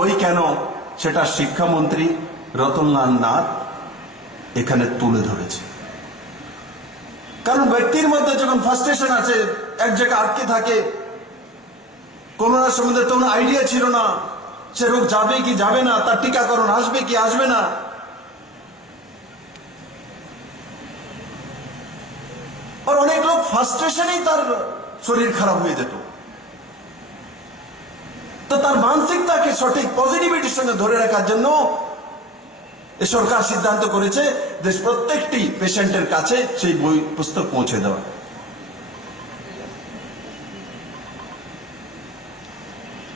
ওই কেন? সেটা শিক্ষামন্ত্রী রতনলাল নাথ এখানে তুলে ধরেছে। কারণ ব্যক্তির মধ্যে যখন ফার্স্টেশন আছে, এক জায়গায় আটকে থাকে, করোনার সম্বন্ধে তখন আইডিয়া ছিল না, সে রোগ যাবে কি যাবে না, তার টিকাকরণ আসবে কি আসবে না। অনেক লোক ফার্স্ট্রেশনেই তার শরীর খারাপ হয়ে যেত। তো তার মানসিকতাকে সঠিক পজিটিভিটির সঙ্গে ধরে রাখার জন্য এ সরকার সিদ্ধান্ত করেছে যে প্রত্যেকটি পেশেন্টের কাছে সেই বই, পুস্তক পৌঁছে দেওয়া।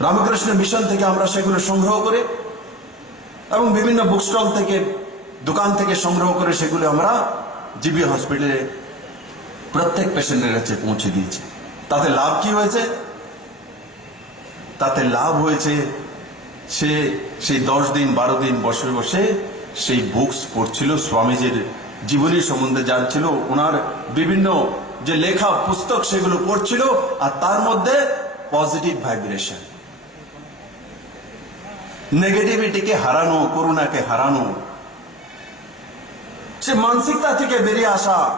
রামকৃষ্ণ মিশন থেকে আমরা সেগুলো সংগ্রহ করে এবং বিভিন্ন বুক স্টল থেকে, দোকান থেকে সংগ্রহ করে সেগুলো আমরা জিবি হসপিটালে প্রত্যেক পেশেন্টের কাছে পৌঁছে দিয়েছি। তাতে লাভ কি হয়েছে? তাতে লাভ হয়েছে। সে, সেই দশ দিন, বারো দিন বসে বসে সেই বুকস পড়ছিল, স্বামীজির জীবনী সম্বন্ধে জানছিল, ওনার বিভিন্ন যে লেখা, পুস্তক সেগুলো পড়ছিল, আর তার মধ্যে পজিটিভ ভাইব্রেশন নেগেটিভিটিকে হারানো, করুণাকে হারানো। সে মানসিকতা থেকে বেরিয়ে আসা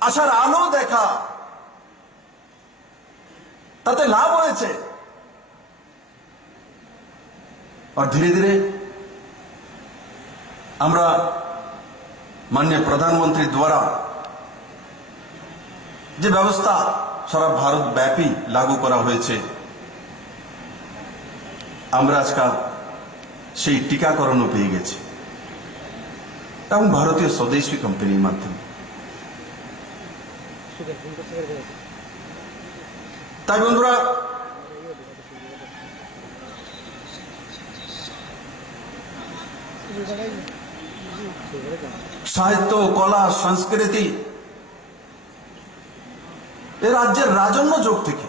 আসার আলো দেখা। তাতে লাভ হয়েছে। আর ধীরে ধীরে আমরা মাননীয় প্রধানমন্ত্রী দ্বারা যে ব্যবস্থা সারা ভারত ব্যাপী লাগু করা হয়েছে আমরা আজকাল সেই টিকাকরণও পেয়ে গেছি। এবং ভারতীয় স্বদেশী কোম্পানির মাধ্যমে। তাই বন্ধুরা সাহিত্য, কলা, সংস্কৃতি এ রাজ্যের রাজন্য যোগ থেকে।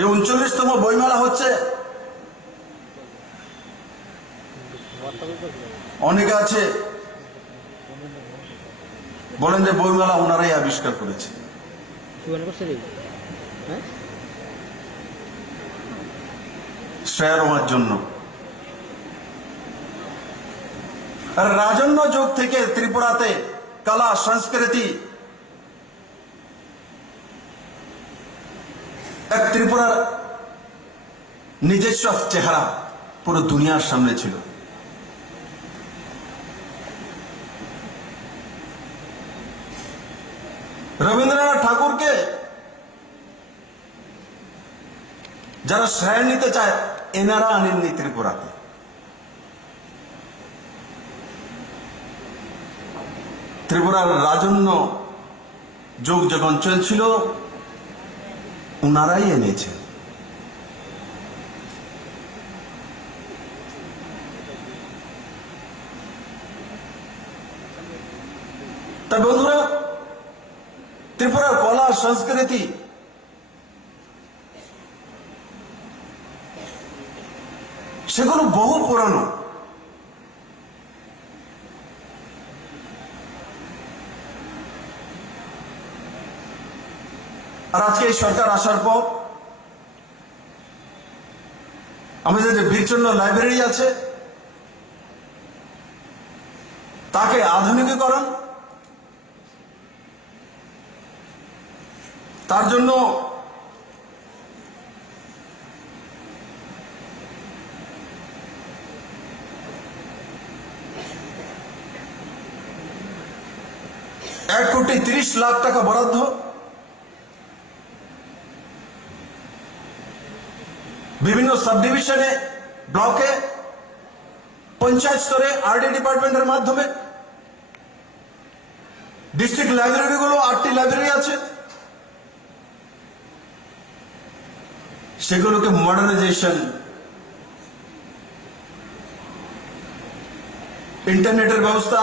এই উনচল্লিশতম বইমেলা হচ্ছে অনেকে আছে বলেন যে বইমেলা ওনারাই আবিষ্কার করেছে। সুবর্ণ করছে রে শ্রেয়ার হওয়ার জন্য। রাজন্য যুগ থেকে ত্রিপুরাতে কলা, সংস্কৃতি এক ত্রিপুরার নিজস্ব চেহারা পুরো দুনিয়ার সামনে ছিল। রবীন্দ্রনাথ ঠাকুরকে যারা শ্রেয় নিতে চায় এনারা আনেননি ত্রিপুরাতে। ত্রিপুরার রাজন্য যুগ যখন চলছিল ওনারাই এনেছে তা বন্ধুরা, ত্রিপুরার কলা, সংস্কৃতি সেগুলো বহু পুরানো। আর আজকে এই সরকার আসার পর আমাদের যে বীরচন্দ্র লাইব্রেরি আছে, তাকে আধুনিকীকরণ, তার জন্য এক কোটি তিরিশ লাখ টাকা বরাদ্দ। বিভিন্ন সাব ডিভিশনে ব্লকে, পঞ্চায়েত স্তরে আরডি ডিপার্টমেন্টের মাধ্যমে। ডিস্ট্রিক্ট লাইব্রেরিগুলো আটটি লাইব্রেরি আছে। সেগুলোকে মডার্নাইজেশন, ইন্টারনেটের ব্যবস্থা